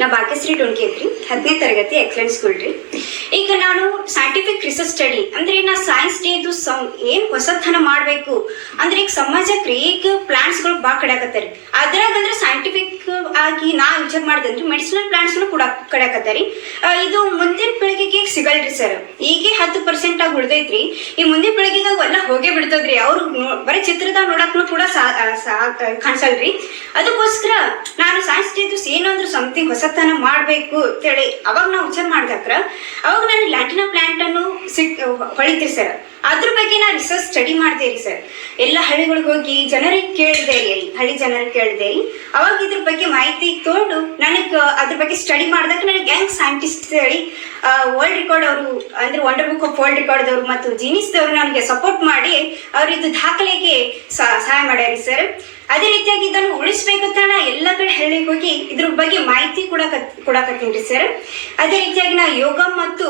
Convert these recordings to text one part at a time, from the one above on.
ನಾ ಭಾಗ್ಯಶ್ರೀ ಡೊಣ್ಕೆ ಐತ್ರಿ, 10ನೇ ತರಗತಿ ಎಕ್ಸಲೆಂಟ್ ಸ್ಕೂಲ್ ರೀ. ಈಗ ನಾನು ಸೈಂಟಿಫಿಕ್ ರಿಸರ್ಚ್ ಸ್ಟಡಿ ಅಂದ್ರೆ ನಾ ಸೈನ್ಸ್ ಡೇದು ಏನ್ ಹೊಸತನ ಮಾಡಬೇಕು ಅಂದ್ರೆ ಈಗ ಸಮಾಜಕ್ಕೆ ಈಗ ಪ್ಲಾಂಟ್ಸ್ಗಳು ಭಾಳ ಕಡ್ಯಾಕತ್ತಾರಿ. ಅದ್ರಾಗ ಅಂದ್ರೆ ಸೈಂಟಿಫಿಕ್ ಆಗಿ ನಾ ವಿಚಾರ ಮಾಡಿದ್ರೆ ಮೆಡಿಸಿನಲ್ ಪ್ಲಾಂಟ್ಸ್ನು ಕೂಡ ಕಡ್ಯಾಕತ್ತಾರಿ. ಇದು ಮುಂದಿನ ಪೀಳಿಗೆಗೆ ಸಿಗಲ್ರಿ ಸರ್. ಈಗೇ 10% ಆಗಿ ಉಳ್ದೈತ್ರಿ. ಈ ಮುಂದಿನ ಪೀಳಿಗೆಗೆ ಅವೆಲ್ಲ ಹೋಗೇ ಬಿಡ್ತದ್ರಿ. ಅವ್ರು ಬರೀ ಚಿತ್ರದಾಗ ನೋಡಕ್ನು ಕೂಡ ಕಾಣಿಸಲ್ರಿ. ಅದಕ್ಕೋಸ್ಕರ ನಾನು ಸೈನ್ಸ್ ಡೇದು ಏನಂದ್ರೆ ಸಮಥಿಂಗ್ ಹೊಸತನ ಮಾಡಬೇಕು ಅಂತೇಳಿ ಅವಾಗ ನಾವು ವಿಚಾರ ಮಾಡಿದಾಕ್ರ ಅವಾಗ ನಾನು ಲ್ಯಾಟಿನಾ ಪ್ಲಾಂಟ್ ಅನ್ನು ಹೊಳಿತೀರಿ ಸರ್. ಅದ್ರ ಬಗ್ಗೆ ನಾನು ರಿಸರ್ಚ್ ಸ್ಟಡಿ ಮಾಡ್ತೇರಿ ಸರ್. ಎಲ್ಲ ಹಳ್ಳಿಗಳಿಗೆ ಹೋಗಿ ಜನರಿಗೆ ಕೇಳಿದೆ ರೀ, ಹಳ್ಳಿ ಜನರಿಗೆ ಕೇಳಿದೆ ರೀ. ಅವಾಗ ಇದ್ರ ಬಗ್ಗೆ ಮಾಹಿತಿ ತೊಗೊಂಡು ನನಗೆ ಅದ್ರ ಬಗ್ಗೆ ಸ್ಟಡಿ ಮಾಡಿದಾಗ ನನಗೆ ಹೆಂಗ್ ಸೈಂಟಿಸ್ಟ್ ಹೇಳಿ ವರ್ಲ್ಡ್ ರೆಕಾರ್ಡ್ ಅವರು ಅಂದ್ರೆ wonder book of world record ದವರು ಮತ್ತು ಜೀನಿಸ್ದವರು ನನಗೆ ಸಪೋರ್ಟ್ ಮಾಡಿ ಅವ್ರು ಇದು ದಾಖಲೆಗೆ ಸಹಾಯ ಮಾಡ್ಯಾರಿ ಸರ್. ಅದೇ ರೀತಿಯಾಗಿ ಇದನ್ನು ಉಳಿಸ್ಬೇಕಂತ ನಾ ಎಲ್ಲ ಕಡೆ ಹಳ್ಳಿಗೆ ಹೋಗಿ ಇದ್ರ ಬಗ್ಗೆ ಮಾಹಿತಿ ಕೊಡಕತ್ತೀನಿ ಸರ್. ಅದೇ ರೀತಿಯಾಗಿ ನಾ ಯೋಗ ಮತ್ತು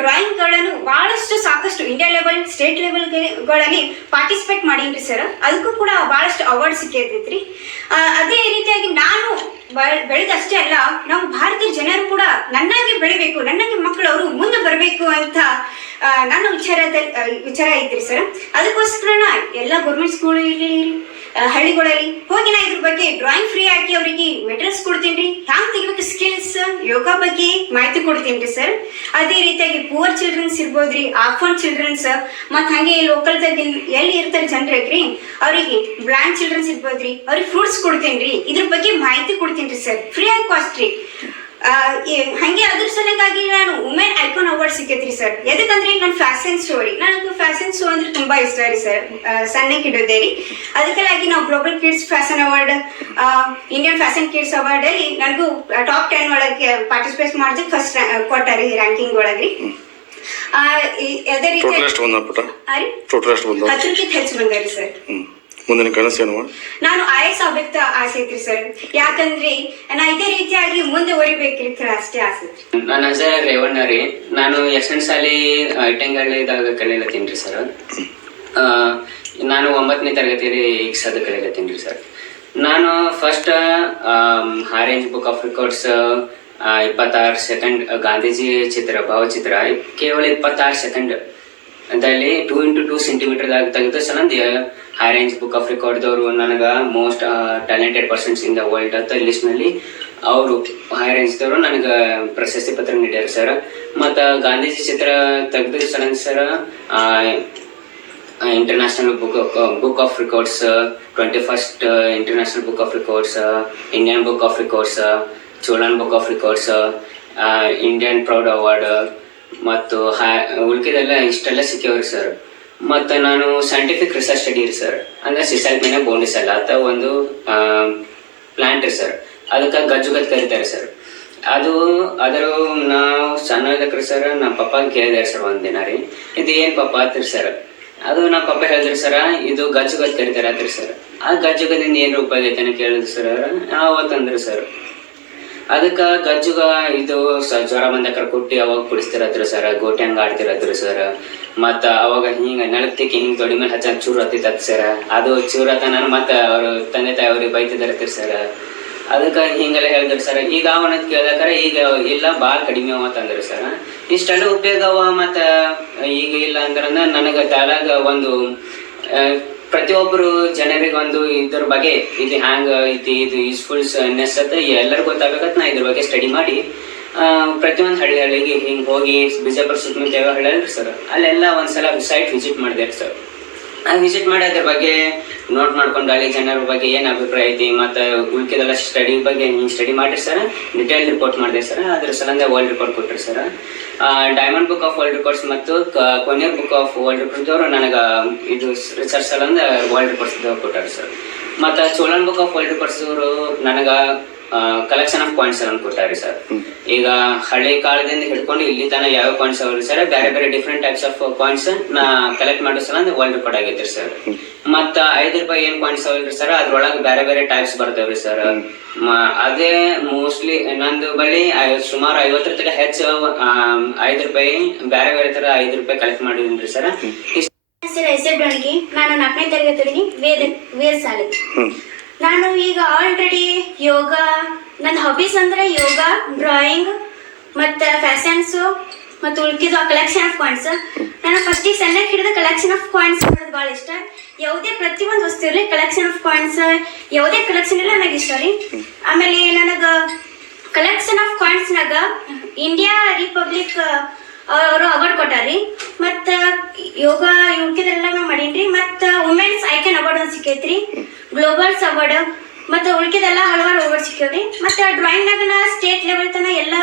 ಡ್ರಾಯಿಂಗ್ಗಳನ್ನು ಬಹಳಷ್ಟು ಸಾಕಷ್ಟು ಇಂಡಿಯಾ ಲೆವೆಲ್ ಸ್ಟೇಟ್ ಲೆವೆಲ್ಗಳಲ್ಲಿ ಪಾರ್ಟಿಸಿಪೇಟ್ ಮಾಡೀನಿ ಸರ್. ಅದಕ್ಕೂ ಕೂಡ ಬಹಳಷ್ಟು ಅವಾರ್ಡ್ ಸಿಕ್ಕೈತ್ರಿ. ಅದೇ ರೀತಿಯಾಗಿ ನಾನು ಬೆಳೆದಷ್ಟೇ ಅಲ್ಲ, ನಾವು ಭಾರತೀಯ ಜನರು ಕೂಡ ನನ್ನಾಗಿ ಬೆಳಿಬೇಕು, ನನ್ನಾಗಿ ಮಕ್ಕಳು ಅವರು ಮುಂದೆ ಬರಬೇಕು ಅಂತ ನನ್ನ ವಿಚಾರ ಐತ್ರಿ ಸರ್. ಅದಕ್ಕೋಸ್ಕರ ನಾ ಎಲ್ಲ ಗೌರ್ಮೆಂಟ್ ಸ್ಕೂಲ್ ಹಳ್ಳಿಗಳಲ್ಲಿ ಹೋಗಿ ನಾ ಇದ್ರ ಬಗ್ಗೆ ಡ್ರಾಯಿಂಗ್ ಫ್ರೀ ಆಗಿ ಅವರಿಗೆ ಮೆಟೀರಿಯಲ್ಸ್ ಕೊಡ್ತೀನಿ. ಹ್ಯಾಂಗ್ ತೆಗಿಬೇಕು ಸ್ಕಿಲ್ಸ್ ಯೋಗ ಬಗ್ಗೆ ಮಾಹಿತಿ ಕೊಡ್ತೀನಿ ಸರ್. ಅದೇ ರೀತಿಯಾಗಿ ಪೂವರ್ ಚಿಲ್ಡ್ರನ್ಸ್ ಇರ್ಬೋದ್ರಿ, ಆಫನ್ ಚಿಲ್ಡ್ರನ್ಸ್, ಮತ್ತು ಹಾಗೆ ಲೋಕಲ್ದಾಗ ಎಲ್ಲಿ ಇರ್ತಾರೆ ಜನರಿಗೆ ಅವರಿಗೆ ಬ್ಲೈಂಡ್ ಚಿಲ್ಡ್ರನ್ಸ್ ಇರ್ಬೋದ್ರಿ, ಅವ್ರಿಗೆ ಫ್ರೂಟ್ಸ್ ಕೊಡ್ತೀನಿ. ಇದ್ರ ಬಗ್ಗೆ ಮಾಹಿತಿ ಕೊಡ್ತೀನಿ ಸರ್, ಫ್ರೀ ಆಗಿ ಕಾಸ್ಟ್ ರೀ. ಹಂಗೆ ಅದ್ರ ಸಲುವಾಗಿ ನಾನು ವುಮೆನ್ ಐಕಾನ್ ಅವಾರ್ಡ್ ಸಿಕ್ಕೈತ್ರಿ ಸರ್. ಎದಕ್ಕಂದ್ರೆ ನಾನು ಫ್ಯಾಷನ್ ಶೋ ರೀ, ನನಗೆ ಫ್ಯಾಷನ್ ಶೋ ಅಂದ್ರೆ ತುಂಬಾ ಇಷ್ಟ ರೀ ಸರ್. ಸಣ್ಣಕ್ಕೆ ಇಡೋದೇ ರೀ. ಅದಕ್ಕಾಗಿ ನಾವು global kids fashion award, Indian fashion kids award ಅಲ್ಲಿ ನನಗೂ ಟಾಪ್ 10 ಒಳಗೆ ಪಾರ್ಟಿಸಿಪೇಟ್ ಮಾಡಿದ್ರೆ ಫಸ್ಟ್ ಕೊಟ್ಟಾರಿ ರ್ಯಾಂಕಿಂಗ್ ಒಳಗ್ರಿ. ಅದೇ ರೀತಿ 10ಕ್ಕಿಂತ ಹೆಚ್ಚು ಬಂದಾರಿ ಸರ್. ಮುಂದಿನ ಕನಸೇನು? ನಾನು IAS ಆಗ್ಬೇಕ ಆಸೆ ಐತ್ರಿ ಸರ್. ಯಾಕಂದ್ರೆ ನಾ ಇದೇ ರೀತಿಯಾಗಿ ಮುಂದೆ ಹೊರಿಬೇಕ್ರಿ ಅಷ್ಟೇ ಆಸೆ. ನನ್ನ ಹೆಸರು ರೇವಣ್ಣ ರೀ. ನಾನು ಎಷ್ಟನೇ ಸಾಲಿ ಇಟ್ಟಂಗಳ್ಳಿದಾಗ ಕಲಿಯಲತ್ತೀನಿ ಸರ್. ನಾನು 9ನೇ ತರಗತಿಯಲ್ಲಿ ಈಗ ಸದ ಕಲಿಯಲತ್ತೀನಿ ಸರ್. ನಾನು first orange book of records 26 second Gandhiji ಭಾವಚಿತ್ರ ಕೇವಲ 26 ಸೆಕೆಂಡ್ ಅದಲ್ಲಿ 2x2 ಸೆಂಟಿಮೀಟರ್ದಾಗ ತೆಗೆದು ಸಲಂದ ಆರೆಂಜ್ ಬುಕ್ ಆಫ್ ರೆಕಾರ್ಡ್ದವರು ನನಗೆ most talented persons in the world ಅಂತ ಲಿಸ್ಟ್ನಲ್ಲಿ ಅವರು ಆರೆಂಜ್ದವರು ನನಗೆ ಪ್ರಶಸ್ತಿ ಪತ್ರ ನೀಡ್ಯಾರ ಸರ್. ಮತ್ತು ಗಾಂಧೀಜಿ ಚಿತ್ರ ತೆಗೆದು ಸಲಂದ sir international book of records, 21st international book of records, Indian book of records, Cholan book of records, Indian proud award ಮತ್ತು ಉಳ್ಕಿದೆಲ್ಲ ಇಷ್ಟೆಲ್ಲ ಸಿಕ್ಕವ್ರಿ ಸರ್. ಮತ್ತು ನಾನು ಸೈಂಟಿಫಿಕ್ ರಿಸರ್ಚ್ ಸ್ಟಡಿ ರೀ ಸರ್. ಅಂದರೆ ಸಿಸಲ್ಮಿನ ಬೋಂಡಿಸೆಲ್ಲ ಅಂತ ಒಂದು ಪ್ಲಾಂಟ್ ರೀ ಸರ್. ಅದಕ್ಕೆ ಗಜ್ಜುಗದ್ ಕರೀತಾರೆ ಸರ್. ಅದರ ನಾವು ಸಣ್ಣದಕ್ರಿ ಸರ್. ನಮ್ಮ ಪಪ್ಪ ಕೇಳಿದಾರೆ ಸರ್ ಒಂದಿನ ರೀ, ಇದು ಏನು ಪಪ್ಪ ಆತ್ರಿ ಸರ್. ಅದು ನಮ್ಮ ಪಪ್ಪ ಹೇಳಿದ್ರಿ ಸರ್, ಇದು ಗಜ್ಜುಗದ್ ಕರೀತಾರೆ ಆತ್ರಿ ಸರ್. ಆ ಗಜ್ಜುಗದಿಂದ ಏನು ರೂಪಾಯಿ ಐತೆ ಅಂತ ಕೇಳಿದ್ರು ಸರ್. ಅವತ್ತಂದ್ರಿ ಸರ್ ಅದಕ್ಕೆ ಗಜ್ಜುಗ ಇದು ಜ್ವರ ಬಂದಕ್ರ ಕೊಟ್ಟು ಅವಾಗ ಕುಡಿಸ್ತಿರತ್ರಿ ಸರ್. ಗೋಟಿ ಹಂಗೆ ಆಡ್ತಿರತ್ರಿ ಸರ್. ಮತ್ತು ಅವಾಗ ಹಿಂಗೆ ನೆಲಕ್ತಿಕ್ಕಿ ಹಿಂಗೆ ದೊಡ್ಡ ಮೇಲೆ ಹಚ್ಚ ಚೂರು ಹತ್ತಿತ್ತತ್ ಸರ್. ಅದು ಚೂರು ಹತ್ತ ನಾನು ಮತ್ತು ಅವರು ತಂದೆ ತಾಯಿ ಅವ್ರಿಗೆ ಬೈತಿದ್ದಾರತ್ರಿ ಸರ್. ಅದಕ್ಕೆ ಹಿಂಗೆಲ್ಲ ಹೇಳಿದ್ರು ಸರ್. ಈಗ ಅವನದು ಕೇಳ್ದಾರೆ ಈಗ ಇಲ್ಲ ಭಾಳ ಕಡಿಮೆ ಅವತ್ತಂದ್ರಿ ಸರ್. ಇಷ್ಟೆಲ್ಲ ಉಪಯೋಗ ಅವ. ಮತ್ತು ಈಗ ಇಲ್ಲ ಅಂದ್ರೆ ನನಗೆ ತಲೆಗ ಒಂದು ಪ್ರತಿಯೊಬ್ಬರು ಜನರಿಗೆ ಒಂದು ಇದ್ರ ಬಗ್ಗೆ ಇದು ಹ್ಯಾಂಗೆ ಐತಿ, ಇದು ಯೂಸ್ಫುಲ್ನೆಸ್ ಅಂತ ಎಲ್ಲರಿಗೂ ಗೊತ್ತಾಗಬೇಕಂತ ನಾ ಇದ್ರ ಬಗ್ಗೆ ಸ್ಟಡಿ ಮಾಡಿ ಪ್ರತಿಯೊಂದು ಹಳ್ಳಿಗೆ ಹಿಂಗೆ ಹೋಗಿ ಬಿಜಾಪುರ ಸುತ್ತಮುತ್ತ ಯಾವ ಹಳ್ಳಿ ಅಲ್ರಿ ಸರ್, ಅಲ್ಲೆಲ್ಲ ಒಂದ್ಸಲ ಸೈಟ್ ವಿಸಿಟ್ ಮಾಡಿದೆ ಸರ್. ವಿಸಿಟ್ ಮಾಡಿ ಅದ್ರ ಬಗ್ಗೆ ನೋಟ್ ಮಾಡ್ಕೊಂಡು ಹಳ್ಳಿ ಜನರ ಬಗ್ಗೆ ಏನು ಅಭಿಪ್ರಾಯ ಐತಿ ಮತ್ತು ಉಳ್ಕಿದೆಲ್ಲ ಸ್ಟಡಿ ಬಗ್ಗೆ ಸ್ಟಡಿ ಮಾಡಿರಿ ಸರ್. ಡಿಟೇಲ್ ರಿಪೋರ್ಟ್ ಮಾಡಿದೆ ಸರ್. ಅದ್ರ ಸಲಂದ ವರ್ಲ್ಡ್ ರೆಕಾರ್ಡ್ ಕೊಟ್ಟರು sir. Diamond book of world records ಮತ್ತು ಕೊನೆಯರ್ ಬುಕ್ ಆಫ್ ವರ್ಲ್ಡ್ ರೆಕಾರ್ಡ್ದವರು ನನಗೆ ಇದು ರಿಸರ್ಚ್ ಸಲಂದ ವರ್ಲ್ಡ್ ರೆಕಾರ್ಡ್ಸ್ ಕೊಟ್ಟಾರೆ ಸರ್. ಮತ್ತು Cholan book of world records ಅವರು ನನಗೆ ಕಲೆಕ್ಷನ್ ಆಫ್ ಪಾಯಿಂಟ್ಸ್ ಅನ್ನು ಕೊಟ್ಟಾರೆ ಸರ್. ಈಗ ಹಳ್ಳಿ ಕಾಲದಿಂದ ಹಿಡ್ಕೊಂಡು ಇಲ್ಲಿ ತನ ಯಾವ ಪಾಯಿಂಟ್ಸ್ ಅವ್ರಿ ಸರ್, ಬೇರೆ ಬೇರೆ ಡಿಫ್ರೆಂಟ್ ಟೈಪ್ಸ್ ಆಫ್ ಪಾಯಿಂಟ್ಸ್ ನಾ ಕಲೆಕ್ಟ್ ಮಾಡೋ ಸಲ ವರ್ಲ್ಡ್ ರೆಕಾರ್ಡ್ ಆಗೈತ್ರಿ ಸರ್. ಮತ್ತು 5 ರೂಪಾಯಿ ಏನು ಪಾಯಿಂಟ್ಸ್ ಅವಲ್ರಿ ಸರ್, ಅದ್ರೊಳಗೆ ಬೇರೆ ಬೇರೆ ಟೈಪ್ಸ್ ಬರ್ತವ್ರಿ ಸರ್. ಅದೇ ಮೋಸ್ಟ್ಲಿ ನಂದು ಬಳಿ ಸುಮಾರು 50 ತನಕ ಹೆಚ್ಚು 5 ರೂಪಾಯಿ ಬೇರೆ ಬೇರೆ ಥರ 5 ರೂಪಾಯಿ ಕಲೆಕ್ಟ್ ಮಾಡಿದೀನಿ ಸರ್. ಹೆಸರು ಡೊಣ್ಗಿ. ನಾನು 4ನೇ ತರಗತಿ ವೇದ ಶಾಲೆ. ನಾನು ಈಗ ಆಲ್ರೆಡಿ ಯೋಗ ನನ್ನ ಹಾಬೀಸ್ ಅಂದರೆ ಯೋಗ, ಡ್ರಾಯಿಂಗ್ ಮತ್ತು ಫ್ಯಾಷನ್ಸು ಮತ್ತು ಉಳ್ಕಿದ್ದು ಕಲೆಕ್ಷನ್ ಆಫ್ ಕಾಯಿನ್ಸ್. ನಾನು ಫಸ್ಟಿಗೆ ಸಣ್ಣಕ್ಕೆ ಹಿಡಿದ ಕಲೆಕ್ಷನ್ ಆಫ್ ಕಾಯಿನ್ಸ್ ಮಾಡೋದು ಭಾಳ ಇಷ್ಟ. ಯಾವುದೇ ಪ್ರತಿಯೊಂದು ವಸ್ತು ಇರಲಿ ಕಲೆಕ್ಷನ್ ಆಫ್ ಕಾಯಿನ್ಸ್, ಯಾವುದೇ ಕಲೆಕ್ಷನ್ ಇಲ್ಲ ನನಗೆ ಇಷ್ಟ ರೀ. ಆಮೇಲೆ ನನಗೆ ಕಲೆಕ್ಷನ್ ಆಫ್ ಕಾಯಿನ್ಸ್ನಾಗ ಇಂಡಿಯಾ ರಿಪಬ್ಲಿಕ್ ಅವರು ಅವಾರ್ಡ್ ಕೊಟ್ಟಾರಿ. ಮತ್ತು ಯೋಗ ಉಳ್ಕಿದೆಲ್ಲ ನಾವು ಮಾಡೀನಿ. ಮತ್ತು ವುಮೆನ್ಸ್ ಐಕನ್ ಅವಾರ್ಡ್ ಒಂದು ಸಿಕ್ಕೈತ್ರಿ, ಗ್ಲೋಬಲ್ಸ್ ಅವಾರ್ಡ್ ಮತ್ತು ಉಳ್ಕಿದೆಲ್ಲ ಹಲವಾರು ಅವಾರ್ಡ್ ಸಿಕ್ಕವ್ರಿ. ಮತ್ತು ಡ್ರಾಯಿಂಗ್ನಾಗ ನಾ ಸ್ಟೇಟ್ ಲೆವೆಲ್ ತನಕ ಎಲ್ಲ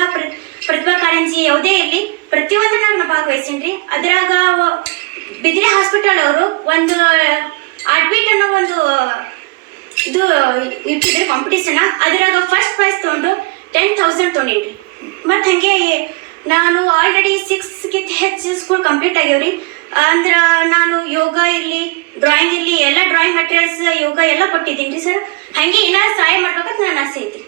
ಪ್ರತಿಭಾ ಕಾರಂಜಿ ಯಾವುದೇ ಇರಲಿ ಪ್ರತಿಯೊಂದನ್ನಾಗ ನಾ ಭಾಗವಹಿಸೀನಿ ರೀ. ಅದ್ರಾಗ ಬಿದ್ರಿ ಹಾಸ್ಪಿಟಲ್ ಅವರು ಒಂದು ಆರ್ಟ್ಬೀಟ್ ಅನ್ನೋ ಒಂದು ಇದು ಇಟ್ಟಿದ್ರಿ ಕಾಂಪಿಟೇಷನ್. ಅದ್ರಾಗ ಫಸ್ಟ್ ಪ್ರೈಸ್ ತೊಗೊಂಡು 10,000 ತೊಗೊಂಡಿನಿ. ಮತ್ತು ಹಾಗೆ ನಾನು ಆಲ್ರೆಡಿ 6ಗಿಂತ ಹೆಚ್ಚು ಸ್ಕೂಲ್ ಕಂಪ್ಲೀಟ್ ಆಗ್ಯಾವ್ರಿ. ಅಂದ್ರೆ ನಾನು ಯೋಗ ಇರಲಿ, ಡ್ರಾಯಿಂಗ್ ಇರಲಿ, ಎಲ್ಲ ಡ್ರಾಯಿಂಗ್ ಮಟೀರಿಯಲ್ಸ್, ಯೋಗ ಎಲ್ಲ ಕೊಟ್ಟಿದ್ದೀನಿ ರೀ ಸರ್. ಹಾಗೆ ಏನಾದ್ರು ಸಹಾಯ ಮಾಡ್ಬೇಕಂತ ನನ್ನ ಆಸೆ ಐತಿ.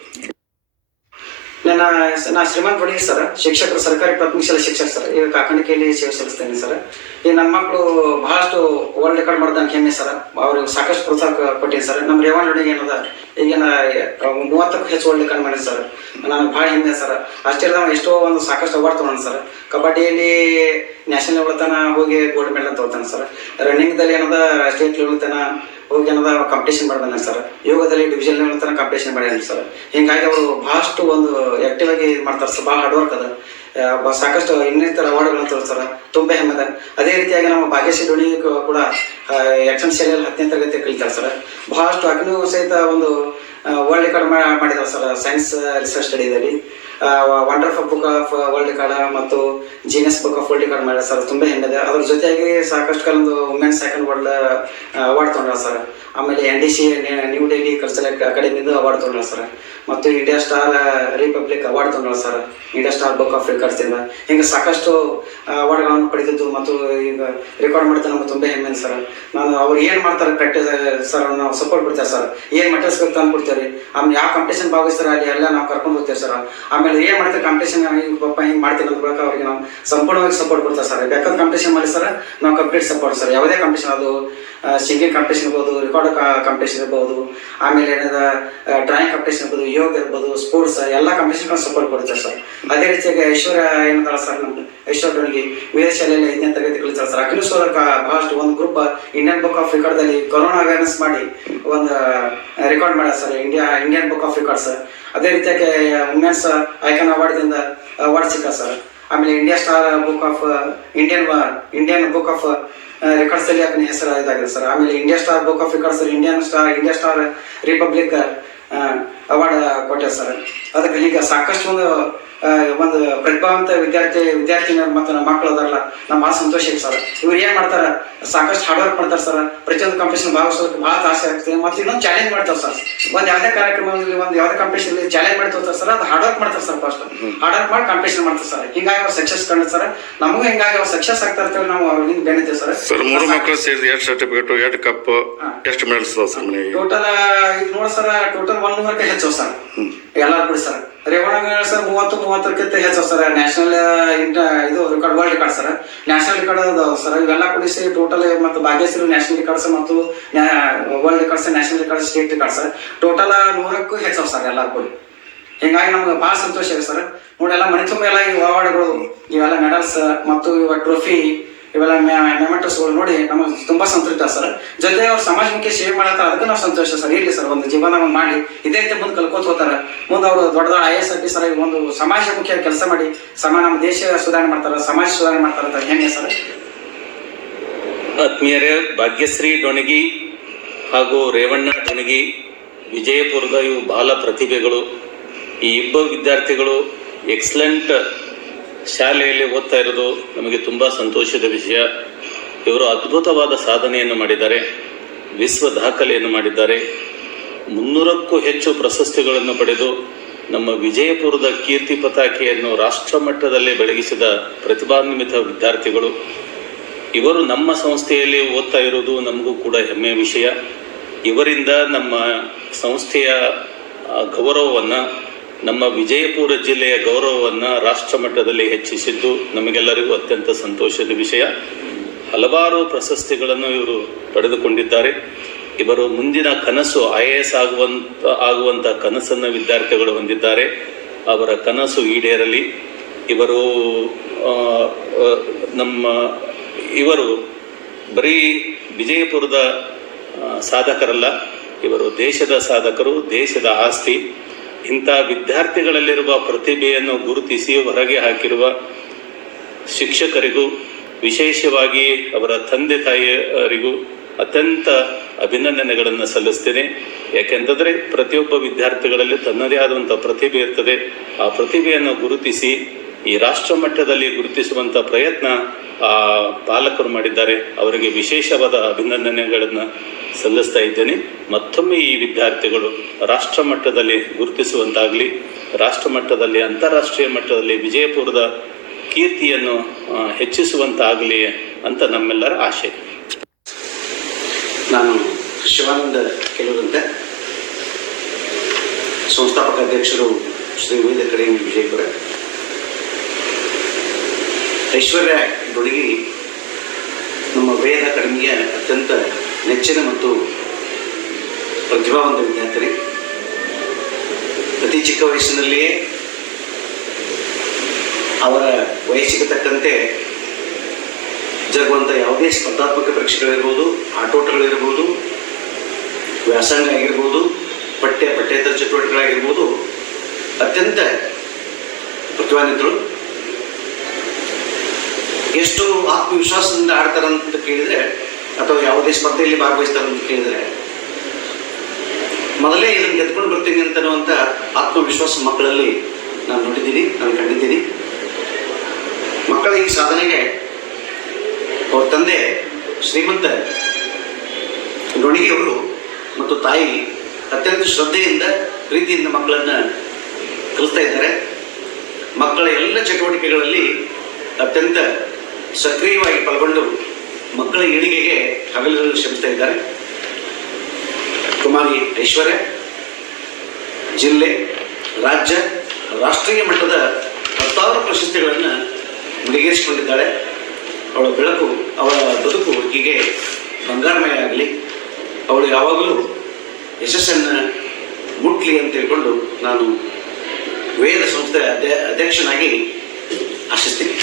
ನಾ ಶ್ರೀಮಂತ್ ಬಡಿ ಸರ್, ಶಿಕ್ಷಕರು, ಸರ್ಕಾರಿ ಪ್ರಾಥಮಿಕ ಶಾಲೆ ಶಿಕ್ಷಕ ಸರ್. ಈಗ ಕಾಕಣಿಕೆಯಲ್ಲಿ ಸೇವೆ ಸಲ್ಲಿಸ್ತೇನೆ ಸರ್. ಈಗ ನನ್ನ ಮಕ್ಕಳು ಬಹಳಷ್ಟು ವರ್ಲ್ಡ್ ರೆಕಾರ್ಡ್ ಮಾಡ್ದಂಗೆ ಹೆಮ್ಮೆ ಸರ್. ಅವ್ರಿಗೆ ಸಾಕಷ್ಟು ಪ್ರೋತ್ಸಾಹ ಕೊಟ್ಟಿನಿ ಸರ್. ನಮ್ಮ ರೇವಣ್ಣ ಏನದ ಈಗಿನ 30ಕ್ಕೂ ಹೆಚ್ಚು ವರ್ಲ್ಡ್ ರೆಕಾರ್ಡ್ ಮಾಡಿದೆ ಸರ್. ನನಗೆ ಭಾಳ ಹೆಮ್ಮೆ ಸರ್. ಅಷ್ಟೇ ನಾವು ಎಷ್ಟೋ ಒಂದು ಸಾಕಷ್ಟು ಅವಾರ್ಡ್ ತೊಗೊಂಡು ಸರ್. ಕಬಡ್ಡಿಯಲ್ಲಿ ನ್ಯಾಷನಲ್ ಲೆವೆಲ್ ತನ ಹೋಗಿ ಗೋಲ್ಡ್ ಮೆಡಲ್ ತೊಗೊತಾನೆ ಸರ್. ರನ್ನಿಂಗ್ದಲ್ಲಿ ಏನದ ಸ್ಟೇಟ್ ಲೆವೆಲ್ ತನ ಹೋಗಿ ಏನದ ಕಾಂಪಿಟೇಷನ್ ಮಾಡಿದಾನೆ ಸರ್. ಯೋಗದಲ್ಲಿ ಡಿವಿಷನ್ ಲೆವೆಲ್ ತನಕ ಕಾಂಪಿಟೇಷನ್ ಮಾಡಿದಾನೆ ಸರ್. ಹಿಂಗಾಗಿ ಅವರು ಬಹಳಷ್ಟು ಒಂದು ಆಕ್ಟಿವ್ ಆಗಿ ಮಾಡ್ತಾರೆ ಸರ್. ಭಾಳ ಹಾರ್ಡ್ ವರ್ಕ್ ಅದ. ಸಾಕಷ್ಟು ಇನ್ನಿತರ ಅವಾರ್ಡ್ಗಳನ್ನ ತೋರಿಸ್ತಾರೆ. ತುಂಬ ಹೆಮ್ಮೆ ಅದ. ಅದೇ ರೀತಿಯಾಗಿ ನಮ್ಮ ಭಾಗ್ಯಶ್ರೀ ಡೋಣಿ ಕೂಡ ಆಕ್ಷನ್ ಶಾಲೆಯಲ್ಲಿ 10ನೇ ತರಗತಿ ಕಲಿತಾರೆ ಸರ್. ಬಹಳಷ್ಟು ಅಕಿನೂ ಸಹಿತ ಒಂದು ವರ್ಲ್ಡ್ ರೆಕಾರ್ಡ್ ಮಾಡಿದ್ದಾರೆ ಸರ್ ಸೈನ್ಸ್ ರಿಸರ್ಚ್ ಸ್ಟಡಿದಲ್ಲಿ. Wonderful book of world record ಮತ್ತು genius book of world record ಮಾಡ್ಯಾರ ಸರ್. ತುಂಬ ಹೆಮ್ಮೆ ಇದೆ. ಅದ್ರ ಜೊತೆಯಾಗಿ ಸಾಕಷ್ಟು ಕಾಲೊಂದು ವುಮೆನ್ಸ್ ಸೆಕೆಂಡ್ ವರ್ಲ್ಡ್ ಅವಾರ್ಡ್ ತೊಗೊಂಡ್ರ ಸರ್. ಆಮೇಲೆ NDC ನ್ಯೂ ಡೆಲ್ಲಿ ಕಲ್ಚರಲ್ ಅಕಾಡೆಮಿದು ಅವಾರ್ಡ್ ತೊಗೊಂಡ್ರ ಸರ್. ಮತ್ತು ಇಂಡಿಯಾ ಸ್ಟಾರ್ ರಿಪಬ್ಲಿಕ್ ಅವಾರ್ಡ್ ತೊಗೊಂಡ್ರ sir. India star book of ರೆಕಾರ್ಡ್ಸಿಂದ ಹಿಂಗೆ ಸಾಕಷ್ಟು ಅವಾರ್ಡ್ಗಳನ್ನು ಪಡೆದಿದ್ದು ಮತ್ತು ಈಗ ರೆಕಾರ್ಡ್ ಮಾಡ್ತಾ ನಮ್ಗೆ ತುಂಬ ಹೆಮ್ಮೆ ಸರ್. ನಾನು ಅವ್ರು ಏನು ಮಾಡ್ತಾರೆ ಪ್ರಾಕ್ಟೀಸ್ ಸರ್, ನಾವು ಸಪೋರ್ಟ್ ಕೊಡ್ತೇವೆ ಸರ್. ಏನು ಮೆಟಲ್ಸ್ ಬೇಕು ತಂದು ಕೊಡ್ತೇವೆ. ಆಮೇಲೆ ಯಾವ ಕಾಂಪಿಟೇಷನ್ ಭಾಗವಹಿಸ್ತಾರೆ ಅಲ್ಲಿ ಎಲ್ಲ ನಾವು ಕರ್ಕೊಂಡು ಹೋಗ್ತೇವೆ ಸರ್. ಆಮೇಲೆ ಏನು ಮಾಡ್ತಾರೆ ಕಾಂಪಿಟೇಷನ್ ಹಿಂಗೆ ಪಪ್ಪ ಹಿಂಗೆ ಮಾಡ್ತೀನಿ ಅಂತ ಬಳಿಕ ಅವ್ರಿಗೆ ನಾವು ಸಂಪೂರ್ಣವಾಗಿ ಸಪೋರ್ಟ್ ಕೊಡ್ತೇವೆ ಸರ್. ಬೇಕಾದ ಕಾಂಪಿಟೇಷನ್ ಮಾಡಿ ಸರ್, ನಾವು ಕಂಪ್ಲೀಟ್ ಸಪೋರ್ಟ್ ಸರ್. ಯಾವುದೇ ಕಾಂಪಿಟೇಷನ್, ಅದು ಸಿಂಗಿಂಗ್ ಕಾಂಪಿಟೇಷನ್ ಇರ್ಬೋದು, ರೆಕಾರ್ಡ್ ಕಾಂಪಿಟೇಷನ್ ಇರ್ಬೋದು, ಆಮೇಲೆ ಏನದ ಡ್ರಾಯಿಂಗ್ ಕಾಂಪಿಟೇಷನ್ ಇರ್ಬೋದು, ಯೋಗ ಇರ್ಬೋದು, ಸ್ಪೋರ್ಟ್ಸ್ ಎಲ್ಲ ಕಾಂಪಿಟೇಷನ್ ಸಪೋರ್ಟ್ ಕೊಡ್ತೇವೆ ಸರ್. ಅದೇ ರೀತಿಯಾಗಿ ಐಶ್ವರ್ಯ ಏನಂತಾರ ಸರ್, ನಮ್ಮ ಐಶ್ವರ್ಯ ಡೋಣಿಗೆ ವೇದ ಶಾಲೆಯಲ್ಲಿ 5ನೇ ತರಗತಿ ಕಲಿತಾರೆ ಸರ್. ಅಕಿನೂ ಸರ್ ಬಹಳಷ್ಟು ಒಂದು ಗ್ರೂಪ್ ಇಂಡಿಯನ್ ಬುಕ್ ಆಫ್ ರೆಕಾರ್ಡ್ದಲ್ಲಿ ಕೊರೋನಾ ಅವೇರ್ನೆಸ್ ಮಾಡಿ ಒಂದು ರೆಕಾರ್ಡ್ ಮಾಡ್ಯಾರ sir, Indian book of record sir. ಅದೇ ರೀತಿಯಾಗಿ ವುಮೆನ್ಸ್ ಐಕಾನ್ ಅವಾರ್ಡ್ದಿಂದ ಅವಾರ್ಡ್ ಸಿಕ್ಕ ಸರ್. ಆಮೇಲೆ India star book of Indian book of records ಅಲ್ಲಿ ಅದನ್ನ ಹೆಸರು ಇದಾಗಿದೆ ಸರ್. ಆಮೇಲೆ India star book of records India star republic award ಕೊಟ್ಟೆ ಸರ್. ಅದಕ್ಕೆ ಈಗ ಸಾಕಷ್ಟು ಒಂದು ಪ್ರತಿಭಾವಂತ ವಿದ್ಯಾರ್ಥಿನಿಯರು ಮತ್ತು ನಮ್ಮ ಮಕ್ಕಳು ಅದಾರಲ್ಲ, ನಮ್ಮ ಭಾಳ ಸಂತೋಷ ಇದೆ ಸರ್. ಇವ್ರು ಏನು ಮಾಡ್ತಾರೆ, ಸಾಕಷ್ಟು ಹಾರ್ಡ್ ವರ್ಕ್ ಮಾಡ್ತಾರೆ ಸರ್. ಪ್ರತಿಯೊಂದು ಕಾಂಪಿಟೇಷನ್ ಭಾಗವಹಿಸೋದಕ್ಕೆ ಭಾಳ ಆಸೆ ಆಗ್ತದೆ. ಮತ್ತು ಇನ್ನೊಂದು ಚಾಲೆಂಜ್ ಮಾಡ್ತಾರೆ ಸರ್. ಒಂದು ಯಾವುದೇ ಕಾರ್ಯಕ್ರಮದಲ್ಲಿ ಒಂದು ಯಾವುದೇ ಕಾಂಪಿಟೇಷನ್ ಚಾಲೆಂಜ್ ಮಾಡಿ ತೋರ್ತಾರೆ ಸರ್. ಅದು ಹಾರ್ಡ್ ವರ್ಕ್ ಮಾಡ್ತಾರೆ ಸರ್. ಫಸ್ಟ್ ಹಾರ್ಡ್ ವರ್ಕ್ ಮಾಡಿ ಕಾಂಪಿಟೇಷನ್ ಮಾಡ್ತಾರೆ ಸರ್. ಹಿಂಗಾಗಿ ಅವ್ರು ಸಕ್ಸಸ್ ಕಂಡು ಸರ್. ನಮಗೂ ಹಿಂಗಾಗಿ ಅವ್ರು ಸಕ್ಸಸ್ ಆಗ್ತಾ ಇರ್ತೇವೆ, ನಾವು ಅವ್ರಿಂದ ಬೆಣಿತೇವೆ ಸರ್. ಸರ್ 3 ಮಕ್ಕಳು ಸೇರಿದ 2 ಸರ್ಟಿಫಿಕೇಟ್, 2 ಕಪ್, ಎಷ್ಟು ಮೆಡಲ್ಸ್ ಸರ್ ಮನೆಗೆ? ಟೋಟಲ್ ಈಗ ನೋಡಿ ಸರ್, ಟೋಟಲ್ 100ಕ್ಕೆ ಹೆಚ್ಚು ಸರ್ ಎಲ್ಲರೂ ಕೂಡಿ ಸರ್. ರೇವಣ್ಣ ಸರ್ 30-30ಕ್ಕಿಂತ ಹೆಚ್ಚು ಸರ್. ನ್ಯಾಷನಲ್ ಇದು record world record sir, national record ಅದಾವ ಸರ್. ಇವೆಲ್ಲ ಕೂಡಿಸಿ ಟೋಟಲ್ ಮತ್ತು ಭಾಗ್ಯಶ್ರೀ ನ್ಯಾಷನಲ್ ರೆಕಾರ್ಡ್ಸ್ ಮತ್ತು world records, national records, state records total 100ಕ್ಕೂ ಹೆಚ್ಚು ಸರ್ ಎಲ್ಲರೂ ಕೂಡಿ. ಹಿಂಗಾಗಿ ನಮ್ಗೆ ಭಾಳ ಸಂತೋಷ ಇದೆ ಸರ್. ನೋಡಿ ಎಲ್ಲ ಮನೆ ತುಂಬ ಎಲ್ಲ ಈ ಅವಾರ್ಡ್ಗಳು, ಇವೆಲ್ಲ ಮೆಡಲ್ಸ್ ಮತ್ತು ಇವಾಗ ಟ್ರೋಫಿ, ಇವೆಲ್ಲ ಮೆಮೆಂಟೋಸ್ಗಳು ನೋಡಿ ನಮಗೆ ತುಂಬ ಸಂತೃಪ್ತ ಸರ್. ಜೊತೆ ಅವ್ರು ಸಮಾಜಮುಖಿ ಸೇವೆ ಮಾಡತ್ತಾರೆ, ಅದಕ್ಕೆ ನಾವು ಸಂತೋಷ ಸರ್. ಇರಲಿ ಸರ್, ಒಂದು ಜೀವನ ಮಾಡಿ ಇದೇ ರೀತಿ ಮುಂದೆ ಕಲ್ಕೋತ ಹೋಗ್ತಾರೆ. ಮುಂದೆ ಅವರು ದೊಡ್ಡ IAS ಆಫೀಸರ್ ಆಗಿ ಒಂದು ಸಮಾಜಮುಖಿಯಾಗಿ ಕೆಲಸ ಮಾಡಿ ನಮ್ಮ ದೇಶ ಸುಧಾರಣೆ ಮಾಡ್ತಾರೆ, ಸಮಾಜ ಸುಧಾರಣೆ ಮಾಡ್ತಾರೆ ಅಂತ ಹೆಮ್ಮೆ ಸರ್. ಆತ್ಮೀಯರೇ, ಭಾಗ್ಯಶ್ರೀ ಡೊಣಗಿ ಹಾಗೂ ರೇವಣ್ಣ ಡೊಣಗಿ ವಿಜಯಪುರದ ಇವು ಬಾಲ ಪ್ರತಿಭೆಗಳು. ಈ ಇಬ್ಬರು ವಿದ್ಯಾರ್ಥಿಗಳು ಎಕ್ಸಲೆಂಟ್ ಶಾಲೆಯಲ್ಲಿ ಓದ್ತಾ ಇರೋದು ನಮಗೆ ತುಂಬ ಸಂತೋಷದ ವಿಷಯ. ಇವರು ಅದ್ಭುತವಾದ ಸಾಧನೆಯನ್ನು ಮಾಡಿದ್ದಾರೆ, ವಿಶ್ವ ದಾಖಲೆಯನ್ನು ಮಾಡಿದ್ದಾರೆ. 300ಕ್ಕೂ ಹೆಚ್ಚು ಪ್ರಶಸ್ತಿಗಳನ್ನು ಪಡೆದು ನಮ್ಮ ವಿಜಯಪುರದ ಕೀರ್ತಿ ಪತಾಕೆಯನ್ನು ರಾಷ್ಟ್ರ ಮಟ್ಟದಲ್ಲಿ ಬೆಳಗಿಸಿದ ಪ್ರತಿಭಾನ್ವಿತ ವಿದ್ಯಾರ್ಥಿಗಳು. ಇವರು ನಮ್ಮ ಸಂಸ್ಥೆಯಲ್ಲಿ ಓದ್ತಾ ಇರೋದು ನಮಗೂ ಕೂಡ ಹೆಮ್ಮೆಯ ವಿಷಯ. ಇವರಿಂದ ನಮ್ಮ ಸಂಸ್ಥೆಯ ಗೌರವವನ್ನು, ನಮ್ಮ ವಿಜಯಪುರ ಜಿಲ್ಲೆಯ ಗೌರವವನ್ನು ರಾಷ್ಟ್ರ ಮಟ್ಟದಲ್ಲಿ ಹೆಚ್ಚಿಸಿದ್ದು ನಮಗೆಲ್ಲರಿಗೂ ಅತ್ಯಂತ ಸಂತೋಷದ ವಿಷಯ. ಹಲವಾರು ಪ್ರಶಸ್ತಿಗಳನ್ನು ಇವರು ಪಡೆದುಕೊಂಡಿದ್ದಾರೆ. ಇವರು ಮುಂದಿನ ಕನಸು IAS ಆಗುವಂಥ ಕನಸನ್ನು ವಿದ್ಯಾರ್ಥಿಗಳು ಹೊಂದಿದ್ದಾರೆ. ಅವರ ಕನಸು ಈಡೇರಲಿ. ಇವರು ಬರೀ ವಿಜಯಪುರದ ಸಾಧಕರಲ್ಲ, ಇವರು ದೇಶದ ಸಾಧಕರು, ದೇಶದ ಆಸ್ತಿ. ಇಂಥ ವಿದ್ಯಾರ್ಥಿಗಳಲ್ಲಿರುವ ಪ್ರತಿಭೆಯನ್ನು ಗುರುತಿಸಿ ಹೊರಗೆ ಹಾಕಿರುವ ಶಿಕ್ಷಕರಿಗೂ, ವಿಶೇಷವಾಗಿ ಅವರ ತಂದೆ ತಾಯಿಯರಿಗೂ ಅತ್ಯಂತ ಅಭಿನಂದನೆಗಳನ್ನು ಸಲ್ಲಿಸ್ತೇನೆ. ಯಾಕೆಂತಂದರೆ ಪ್ರತಿಯೊಬ್ಬ ವಿದ್ಯಾರ್ಥಿಗಳಲ್ಲಿ ತನ್ನದೇ ಆದಂಥ ಪ್ರತಿಭೆ ಇರ್ತದೆ. ಆ ಪ್ರತಿಭೆಯನ್ನು ಗುರುತಿಸಿ ಈ ರಾಷ್ಟ್ರ ಮಟ್ಟದಲ್ಲಿ ಗುರುತಿಸುವಂಥ ಪ್ರಯತ್ನ ಆ ಪಾಲಕರು ಮಾಡಿದ್ದಾರೆ. ಅವರಿಗೆ ವಿಶೇಷವಾದ ಅಭಿನಂದನೆಗಳನ್ನು ಸಲ್ಲಿಸ್ತಾ ಇದ್ದೇನೆ. ಮತ್ತೊಮ್ಮೆ ಈ ವಿದ್ಯಾರ್ಥಿಗಳು ರಾಷ್ಟ್ರ ಮಟ್ಟದಲ್ಲಿ ಗುರುತಿಸುವಂತಾಗಲಿ, ರಾಷ್ಟ್ರ ಮಟ್ಟದಲ್ಲಿ ಅಂತಾರಾಷ್ಟ್ರೀಯ ಮಟ್ಟದಲ್ಲಿ ವಿಜಯಪುರದ ಕೀರ್ತಿಯನ್ನು ಹೆಚ್ಚಿಸುವಂತಾಗಲಿ ಅಂತ ನಮ್ಮೆಲ್ಲರ ಆಶೆ. ನಾನು ಶಿವಾನಂದ ಕೆಲವರಂತೆ, ಸಂಸ್ಥಾಪಕ ಅಧ್ಯಕ್ಷರು ಶ್ರೀ ವೇದ ಅಕಾಡೆಮಿ ವಿಜಯಪುರ. ಐಶ್ವರ್ಯ ಡೊಣಗಿ ನಮ್ಮ ವೇದ ಅಕಾಡೆಮಿಯ ಅತ್ಯಂತ ನೆಚ್ಚಿನ ಮತ್ತು ಪ್ರತಿಭಾವಂತ ವಿದ್ಯಾರ್ಥಿ. ಅತಿ ಚಿಕ್ಕ ವಯಸ್ಸಿನಲ್ಲಿಯೇ ಅವರ ವಯಸ್ಸಿಗೆ ತಕ್ಕಂತೆ ಜರುಗುವಂಥ ಯಾವುದೇ ಸ್ಪರ್ಧಾತ್ಮಕ ಪರೀಕ್ಷೆಗಳಿರ್ಬೋದು, ಆಟೋಟಗಳಿರ್ಬೋದು, ವ್ಯಾಸಂಗ ಆಗಿರ್ಬೋದು, ಪಠ್ಯೇತರ ಚಟುವಟಿಕೆಗಳಾಗಿರ್ಬೋದು, ಅತ್ಯಂತ ಪ್ರತಿಭಾನ್ವಿತರು. ಎಷ್ಟು ಆತ್ಮವಿಶ್ವಾಸದಿಂದ ಆಡ್ತಾರಂತ ಕೇಳಿದರೆ, ಅಥವಾ ಯಾವುದೇ ಸ್ಪರ್ಧೆಯಲ್ಲಿ ಭಾಗವಹಿಸ್ತಾರಂತ ಕೇಳಿದರೆ, ಮೊದಲೇ ಇದನ್ನು ಗೆದ್ಕೊಂಡು ಬರ್ತೀನಿ ಅಂತನ್ನುವಂಥ ಆತ್ಮವಿಶ್ವಾಸ ಮಕ್ಕಳಲ್ಲಿ ನಾನು ನೋಡಿದ್ದೀನಿ, ನಾನು ಕಂಡಿದ್ದೀನಿ. ಮಕ್ಕಳ ಈ ಸಾಧನೆಗೆ ಅವ್ರ ತಂದೆ ಶ್ರೀಮಂತ ಡೊಣಗಿಯವರು ಮತ್ತು ತಾಯಿ ಅತ್ಯಂತ ಶ್ರದ್ಧೆಯಿಂದ, ಪ್ರೀತಿಯಿಂದ ಮಕ್ಕಳನ್ನು ಕಲಿಸ್ತಾ ಇದ್ದಾರೆ. ಮಕ್ಕಳ ಎಲ್ಲ ಚಟುವಟಿಕೆಗಳಲ್ಲಿ ಅತ್ಯಂತ ಸಕ್ರಿಯವಾಗಿ ಪಾಲ್ಗೊಂಡು ಮಕ್ಕಳ ಏಳಿಗೆಗೆ ಹಗಲಿರುಳು ಶ್ರಮಿಸ್ತಾ ಇದ್ದಾರೆ. ಕುಮಾರಿ ಐಶ್ವರ್ಯ ಜಿಲ್ಲೆ, ರಾಜ್ಯ, ರಾಷ್ಟ್ರೀಯ ಮಟ್ಟದ 10 ಪ್ರಶಸ್ತಿಗಳನ್ನು ಮುಡಿಗೇರಿಸಿಕೊಂಡಿದ್ದಾಳೆ. ಅವಳ ಬೆಳಕು, ಅವಳ ಬದುಕು ಹೀಗೆ ಬಂಗಾರಮಯ ಆಗಲಿ, ಅವಳು ಯಾವಾಗಲೂ ಯಶಸ್ಸನ್ನು ಮುಟ್ಲಿ ಅಂತ ತಿಳ್ಕೊಂಡು ನಾನು ವೇದ ಸಂಸ್ಥೆ ಅಧ್ಯಕ್ಷನಾಗಿ ಆಶಿಸ್ತೀನಿ.